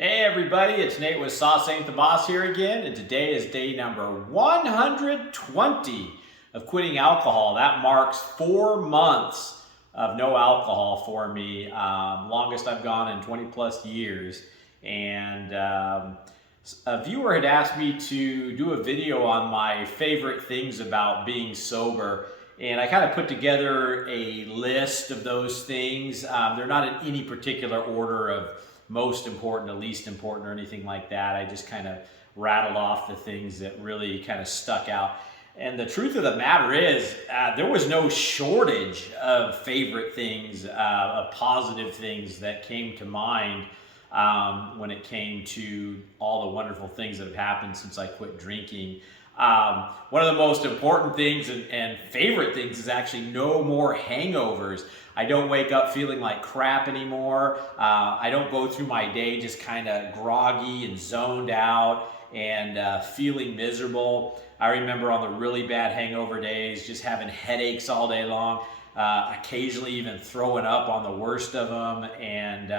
Hey everybody, it's Nate with Sauce Ain't the Boss here again, and today is day number 120 of quitting alcohol. That marks 4 months of no alcohol for me, longest I've gone in 20 plus years. And a viewer had asked me to do a video on my favorite things about being sober. And I kind of put together a list of those things. They're not in any particular order of most important to least important or anything like that. I just kind of rattled off the things that really kind of stuck out. And the truth of the matter is, there was no shortage of favorite things, of positive things that came to mind when it came to all the wonderful things that have happened since I quit drinking. One of the most important things and favorite things is actually no more hangovers. I don't wake up feeling like crap anymore. I don't go through my day just kind of groggy and zoned out and feeling miserable. I remember on the really bad hangover days just having headaches all day long, occasionally even throwing up on the worst of them. And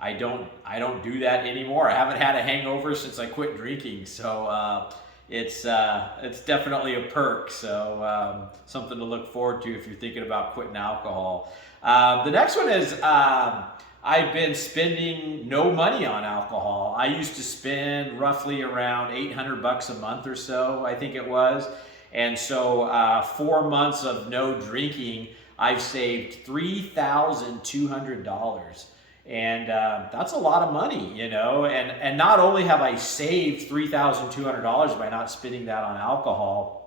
I don't do that anymore. I haven't had a hangover since I quit drinking. So it's definitely a perk. So something to look forward to if you're thinking about quitting alcohol. The next one is I've been spending no money on alcohol. I used to spend roughly around $800 a month or so, I think it was. And so 4 months of no drinking, I've saved $3,200. And that's a lot of money, you know. And not only have I saved $3,200 by not spending that on alcohol,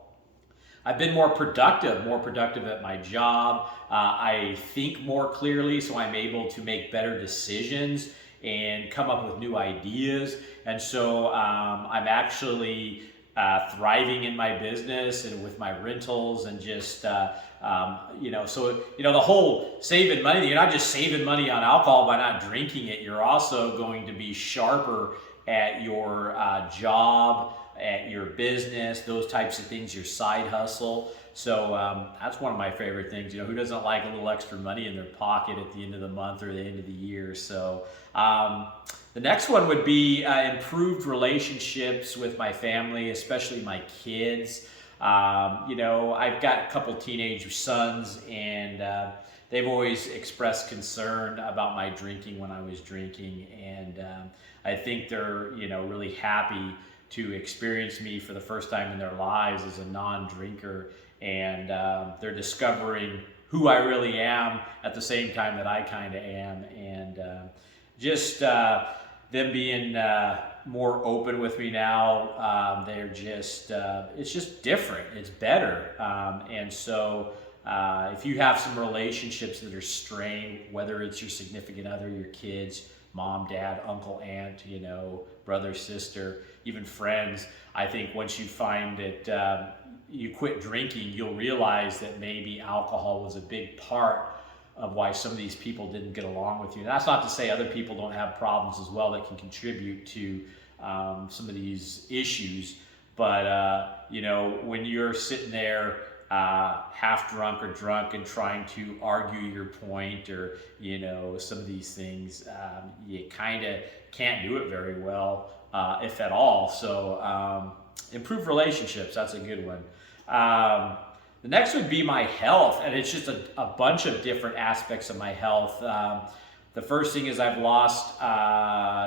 I've been more productive at my job. I think more clearly, so I'm able to make better decisions and come up with new ideas. And so I'm actually thriving in my business and with my rentals and just, the whole saving money, you're not just saving money on alcohol by not drinking it, you're also going to be sharper at your job, at your business, those types of things, your side hustle. So that's one of my favorite things. You know, who doesn't like a little extra money in their pocket at the end of the month or the end of the year? So the next one would be improved relationships with my family, especially my kids. I've got a couple teenage sons, and they've always expressed concern about my drinking when I was drinking. And I think they're, really happy to experience me for the first time in their lives as a non-drinker, and they're discovering who I really am at the same time that I kind of am, and just them being more open with me now. They're just, it's just different. It's better, and so if you have some relationships that are strained, whether it's your significant other, your kids, mom, dad, uncle, aunt, brother, sister, even friends, I think once you find that you quit drinking, you'll realize that maybe alcohol was a big part of why some of these people didn't get along with you. And that's not to say other people don't have problems as well that can contribute to some of these issues. But, when you're sitting there half drunk or drunk and trying to argue your point or, some of these things, you kind of can't do it very well, if at all. So improve relationships, that's a good one. The next would be my health, and it's just a bunch of different aspects of my health. The first thing is I've lost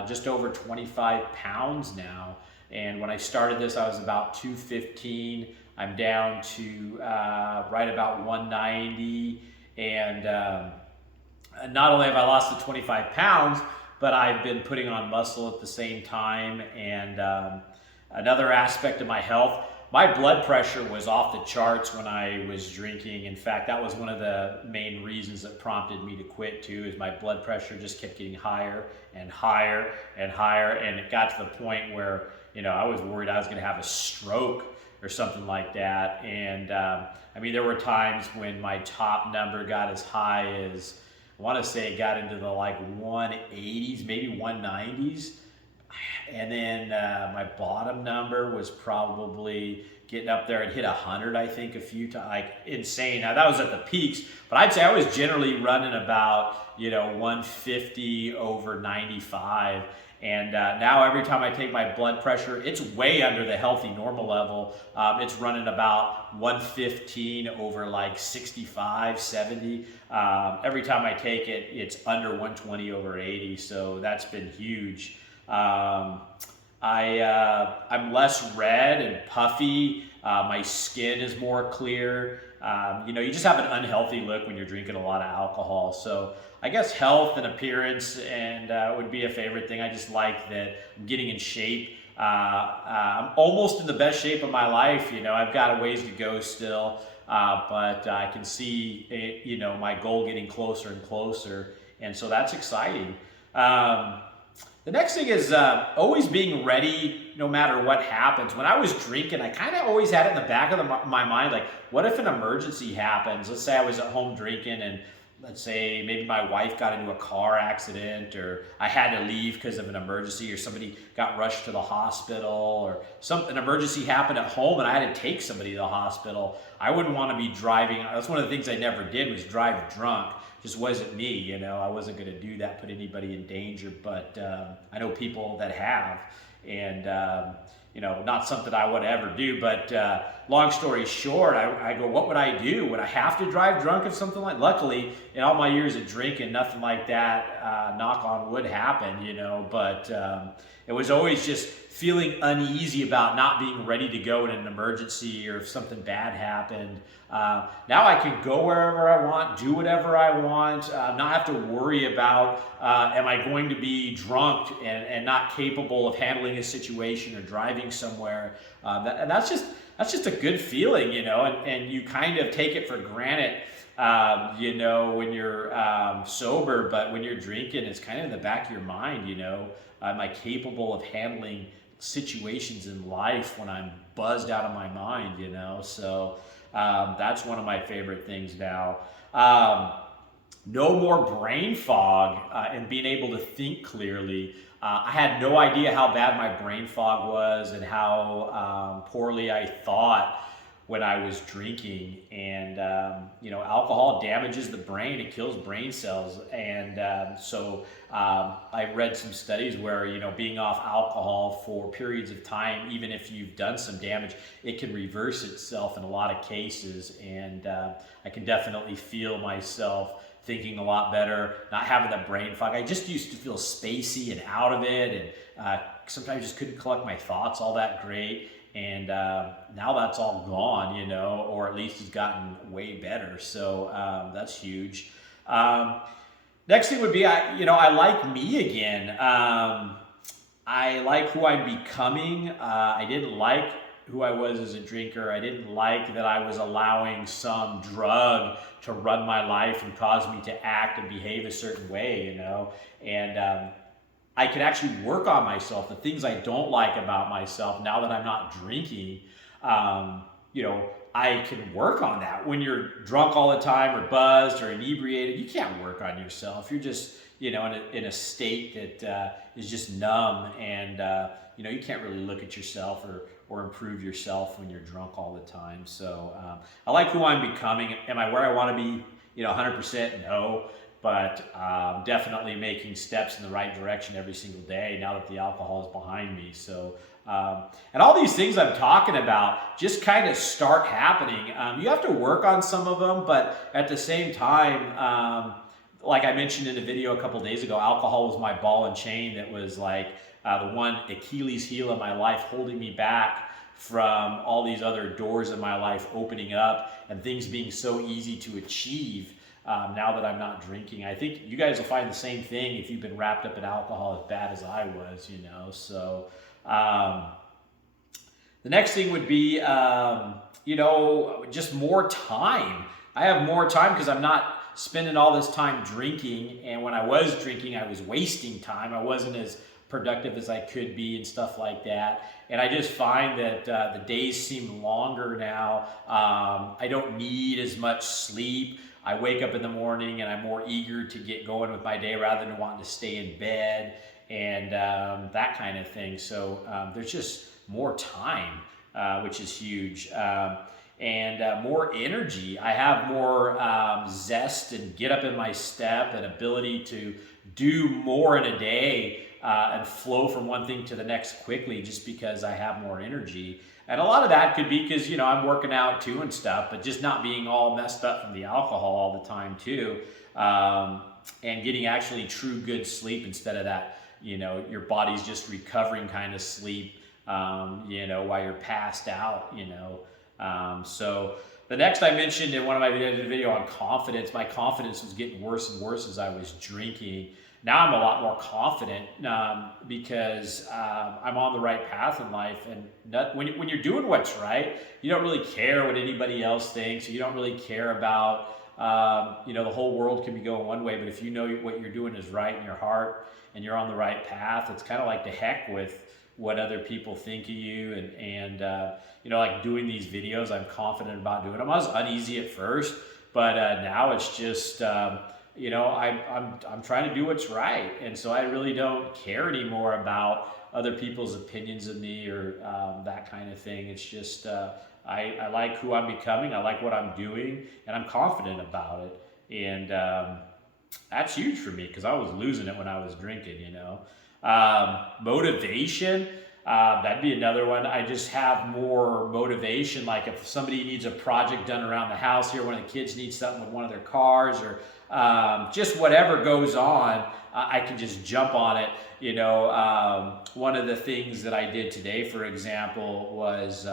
just over 25 pounds now. And when I started this, I was about 215. I'm down to right about 190. And not only have I lost the 25 pounds, but I've been putting on muscle at the same time. And another aspect of my health, my blood pressure was off the charts when I was drinking. In fact, that was one of the main reasons that prompted me to quit too, is my blood pressure just kept getting higher and higher and higher. And it got to the point where, I was worried I was going to have a stroke or something like that. And there were times when my top number got as high as, I want to say it got into the like 180s, maybe 190s. And then my bottom number was probably getting up there and hit 100, I think, a few times, like insane. Now that was at the peaks, but I'd say I was generally running about 150 over 95. And now every time I take my blood pressure, it's way under the healthy normal level. It's running about 115 over like 65, 70. Every time I take it, it's under 120 over 80. So that's been huge. I'm less red and puffy. My skin is more clear. You just have an unhealthy look when you're drinking a lot of alcohol. So I guess health and appearance and would be a favorite thing. I just like that I'm getting in shape. I'm almost in the best shape of my life. I've got a ways to go still, but I can see it, my goal getting closer and closer, and so that's exciting. The next thing is always being ready no matter what happens. When I was drinking, I kind of always had it in the back of my mind, like, what if an emergency happens? Let's say I was at home drinking and let's say maybe my wife got into a car accident, or I had to leave because of an emergency, or somebody got rushed to the hospital, or an emergency happened at home and I had to take somebody to the hospital. I wouldn't want to be driving. That's one of the things I never did, was drive drunk. Just wasn't me, I wasn't going to do that, put anybody in danger. But I know people that have, and not something I would ever do. But long story short, I go, what would I do? Would I have to drive drunk if something like? Luckily, in all my years of drinking, nothing like that, knock on wood, happened. But it was always just feeling uneasy about not being ready to go in an emergency, or if something bad happened. Now I can go wherever I want, do whatever I want, not have to worry about am I going to be drunk and not capable of handling a situation or driving somewhere. And that's just a good feeling, and you kind of take it for granted, when you're sober, but when you're drinking, it's kind of in the back of your mind, am I capable of handling situations in life when I'm buzzed out of my mind, so that's one of my favorite things now. No more brain fog, and being able to think clearly. I had no idea how bad my brain fog was and how poorly I thought when I was drinking. And alcohol damages the brain; it kills brain cells. And so I read some studies where being off alcohol for periods of time, even if you've done some damage, it can reverse itself in a lot of cases. And I can definitely feel myself thinking a lot better, not having that brain fog. I just used to feel spacey and out of it, and sometimes just couldn't collect my thoughts all that great. And now that's all gone, or at least it's gotten way better. So that's huge. Next thing would be, I like me again. I like who I'm becoming. I didn't like who I was as a drinker. I didn't like that I was allowing some drug to run my life and cause me to act and behave a certain way, and I could actually work on myself, the things I don't like about myself now that I'm not drinking. I can work on that. When you're drunk all the time or buzzed or inebriated, you can't work on yourself. You're just, in a state that is just numb, and you can't really look at yourself or improve yourself when you're drunk all the time. So I like who I'm becoming. Am I where I want to be? 100% no, but definitely making steps in the right direction every single day now that the alcohol is behind me. So and all these things I'm talking about just kind of start happening. You have to work on some of them, but at the same time, like I mentioned in a video a couple days ago, alcohol was my ball and chain that was like the one Achilles heel of my life, holding me back from all these other doors in my life opening up and things being so easy to achieve now that I'm not drinking. I think you guys will find the same thing if you've been wrapped up in alcohol as bad as I was, So the next thing would be, just more time. I have more time because I'm not spending all this time drinking, and when I was drinking, I was wasting time. I wasn't as productive as I could be and stuff like that. And I just find that the days seem longer now. I don't need as much sleep. I wake up in the morning and I'm more eager to get going with my day rather than wanting to stay in bed. and that kind of thing. So there's just more time, which is huge. And more energy. I have more zest and get up in my step and ability to do more in a day and flow from one thing to the next quickly just because I have more energy. And a lot of that could be because, I'm working out too and stuff, but just not being all messed up from the alcohol all the time too. And getting actually true good sleep instead of that, your body's just recovering kind of sleep, while you're passed out. So the next I mentioned in one of my videos, I did a video on confidence. My confidence was getting worse and worse as I was drinking. Now I'm a lot more confident because I'm on the right path in life. And when you're doing what's right, you don't really care what anybody else thinks. You don't really care about, the whole world can be going one way. But if you know what you're doing is right in your heart and you're on the right path, it's kind of like the heck with what other people think of you. And like doing these videos, I'm confident about doing them. I was uneasy at first, but now it's just, I'm trying to do what's right. And so I really don't care anymore about other people's opinions of me or that kind of thing. It's just, I like who I'm becoming. I like what I'm doing, and I'm confident about it. And that's huge for me because I was losing it when I was drinking, Motivation, that'd be another one. I just have more motivation. Like if somebody needs a project done around the house here, one of the kids needs something with one of their cars, or just whatever goes on, I can just jump on it. One of the things that I did today, for example, was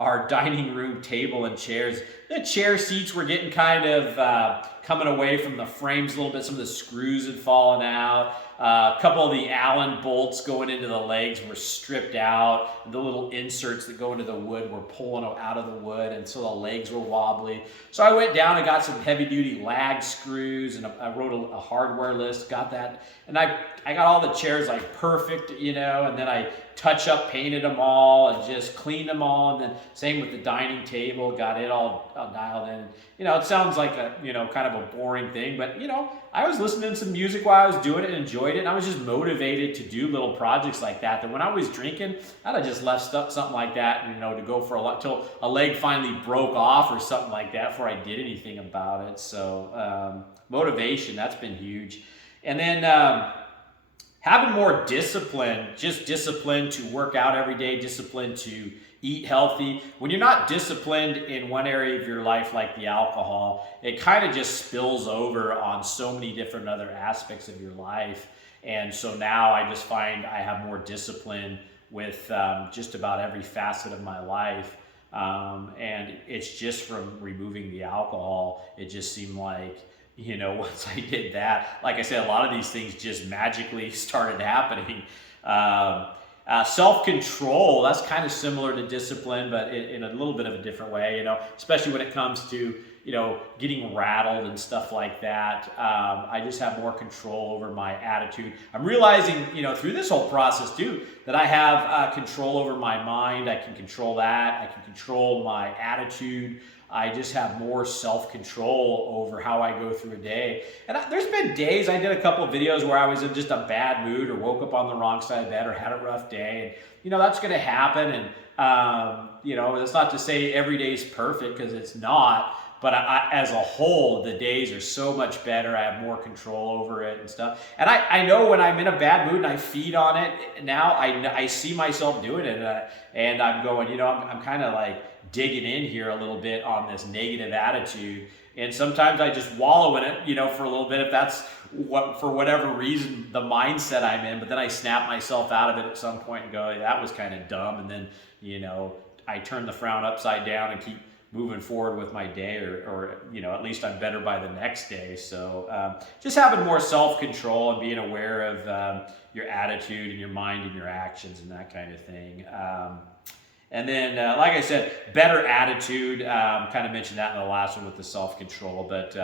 our dining room table and chairs. The chair seats were getting kind of coming away from the frames a little bit. Some of the screws had fallen out. A couple of the Allen bolts going into the legs were stripped out. The little inserts that go into the wood were pulling out of the wood, and so the legs were wobbly. So I went down and got some heavy-duty lag screws, and I wrote a hardware list, got that. And I got all the chairs like perfect, and then I touch-up painted them all and just cleaned them all. And then same with the dining table, got it all dialed in. It sounds like a, kind of a boring thing, but, I was listening to some music while I was doing it and enjoyed it. And I was just motivated to do little projects like that. That when I was drinking, I'd have just left something like that, to go for a lot till a leg finally broke off or something like that before I did anything about it. So motivation, that's been huge. And then having more discipline, just discipline to work out every day, discipline to eat healthy. When you're not disciplined in one area of your life, like the alcohol, it kind of just spills over on so many different other aspects of your life. And so now I just find I have more discipline with just about every facet of my life. And it's just from removing the alcohol. It just seemed like, once I did that, like I said, a lot of these things just magically started happening. Self-control, that's kind of similar to discipline, but in a little bit of a different way, especially when it comes to, getting rattled and stuff like that. I just have more control over my attitude. I'm realizing, through this whole process too, that I have control over my mind. I can control that. I can control my attitude. I just have more self-control over how I go through a day. And there's been days, I did a couple of videos where I was in just a bad mood or woke up on the wrong side of bed or had a rough day. And, that's going to happen. And, that's not to say every day is perfect, because it's not. But as a whole, the days are so much better. I have more control over it and stuff. And I know when I'm in a bad mood and I feed on it, now I see myself doing it. And I'm going, I'm kind of like digging in here a little bit on this negative attitude. And sometimes I just wallow in it, for a little bit, if that's for whatever reason, the mindset I'm in. But then I snap myself out of it at some point and go, that was kind of dumb. And then, I turn the frown upside down and keep moving forward with my day, or at least I'm better by the next day. So just having more self-control and being aware of your attitude and your mind and your actions and that kind of thing. And then, like I said, better attitude. Kind of mentioned that in the last one with the self-control, but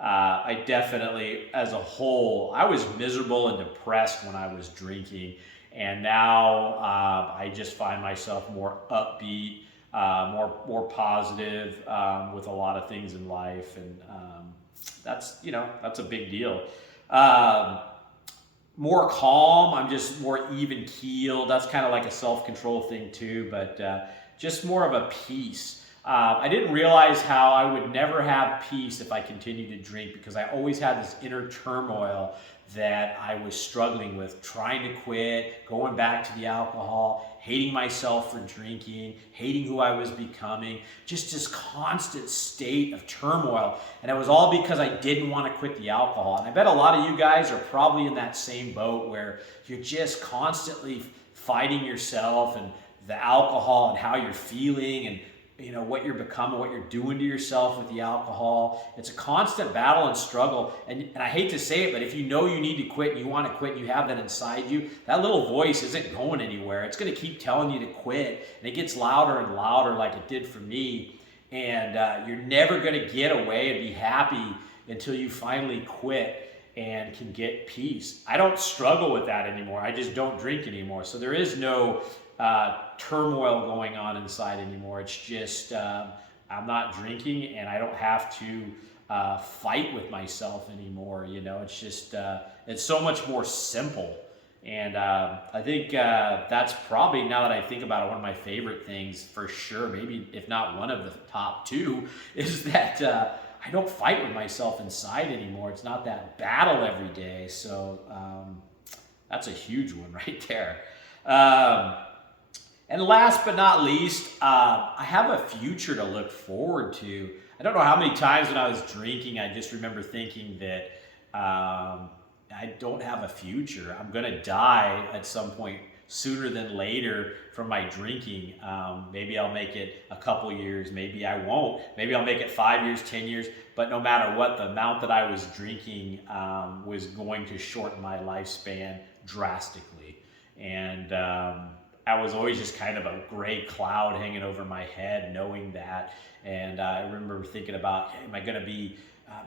I definitely, as a whole, I was miserable and depressed when I was drinking. And now I just find myself more upbeat, more positive with a lot of things in life, and that's a big deal. more calm. I'm just more even keeled. That's kind of like a self-control thing too, but just more of a peace. I didn't realize how I would never have peace if I continued to drink, because I always had this inner turmoil that I was struggling with, trying to quit, going back to the alcohol, hating myself for drinking, hating who I was becoming, just this constant state of turmoil. And it was all because I didn't want to quit the alcohol. And I bet a lot of you guys are probably in that same boat where you're just constantly fighting yourself and the alcohol and how you're feeling and what you're becoming, what you're doing to yourself with the alcohol. It's a constant battle and struggle. And I hate to say it, but if you know you need to quit and you want to quit and you have that inside you, that little voice isn't going anywhere. It's going to keep telling you to quit, and it gets louder and louder like it did for me. And you're never going to get away and be happy until you finally quit and can get peace. I don't struggle with that anymore. I just don't drink anymore. So there is no turmoil going on inside anymore. It's just I'm not drinking, and I don't have to fight with myself anymore. It's just it's so much more simple. And I think that's probably, now that I think about it, one of my favorite things for sure, maybe if not one of the top two, is that I don't fight with myself inside anymore. It's not that battle every day. So that's a huge one right there. And last but not least, I have a future to look forward to. I don't know how many times when I was drinking, I just remember thinking that I don't have a future. I'm going to die at some point sooner than later from my drinking. Maybe I'll make it a couple years. Maybe I won't. Maybe I'll make it 5 years, 10 years. But no matter what, the amount that I was drinking was going to shorten my lifespan drastically. And I was always just kind of a gray cloud hanging over my head, knowing that. And I remember thinking about, hey, am I going to be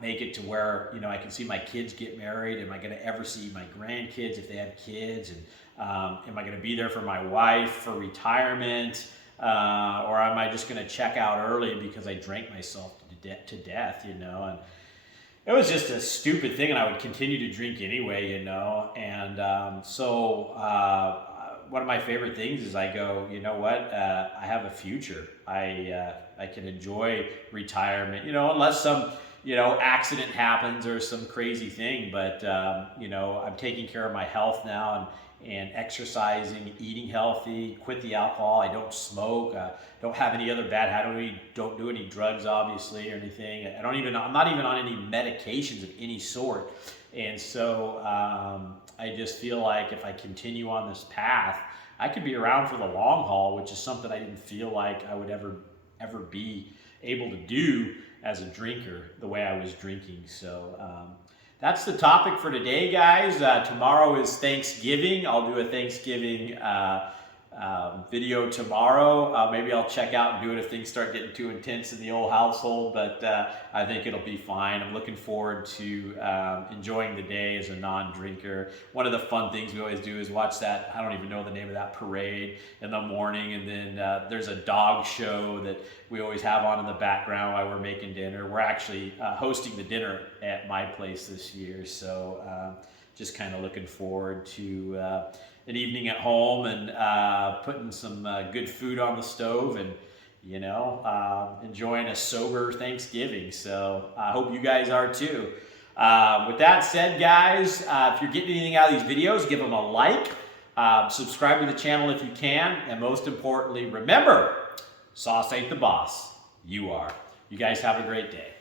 make it to where I can see my kids get married? Am I going to ever see my grandkids if they have kids? And am I going to be there for my wife for retirement? Or am I just going to check out early because I drank myself to death? And it was just a stupid thing, and I would continue to drink anyway. And so one of my favorite things is I go, you know what? I have a future. I can enjoy retirement, unless some, accident happens or some crazy thing. But, I'm taking care of my health now and exercising, eating healthy, quit the alcohol. I don't smoke. Don't have any other bad habits. Don't do any drugs, obviously, or anything. I'm not even on any medications of any sort. And so I just feel like if I continue on this path, I could be around for the long haul, which is something I didn't feel like I would ever be able to do as a drinker, the way I was drinking. So that's the topic for today, guys. Tomorrow is Thanksgiving. I'll do a Thanksgiving video tomorrow. Maybe I'll check out and do it if things start getting too intense in the old household, but I think it'll be fine. I'm looking forward to enjoying the day as a non-drinker. One of the fun things we always do is watch that, I don't even know the name of that parade, in the morning, and then there's a dog show that we always have on in the background while we're making dinner. We're actually hosting the dinner at my place this year, so just kind of looking forward to an evening at home and putting some good food on the stove and, enjoying a sober Thanksgiving. So I hope you guys are too. With that said, guys, if you're getting anything out of these videos, give them a like, subscribe to the channel if you can, and most importantly, remember, sauce ain't the boss. You are. You guys have a great day.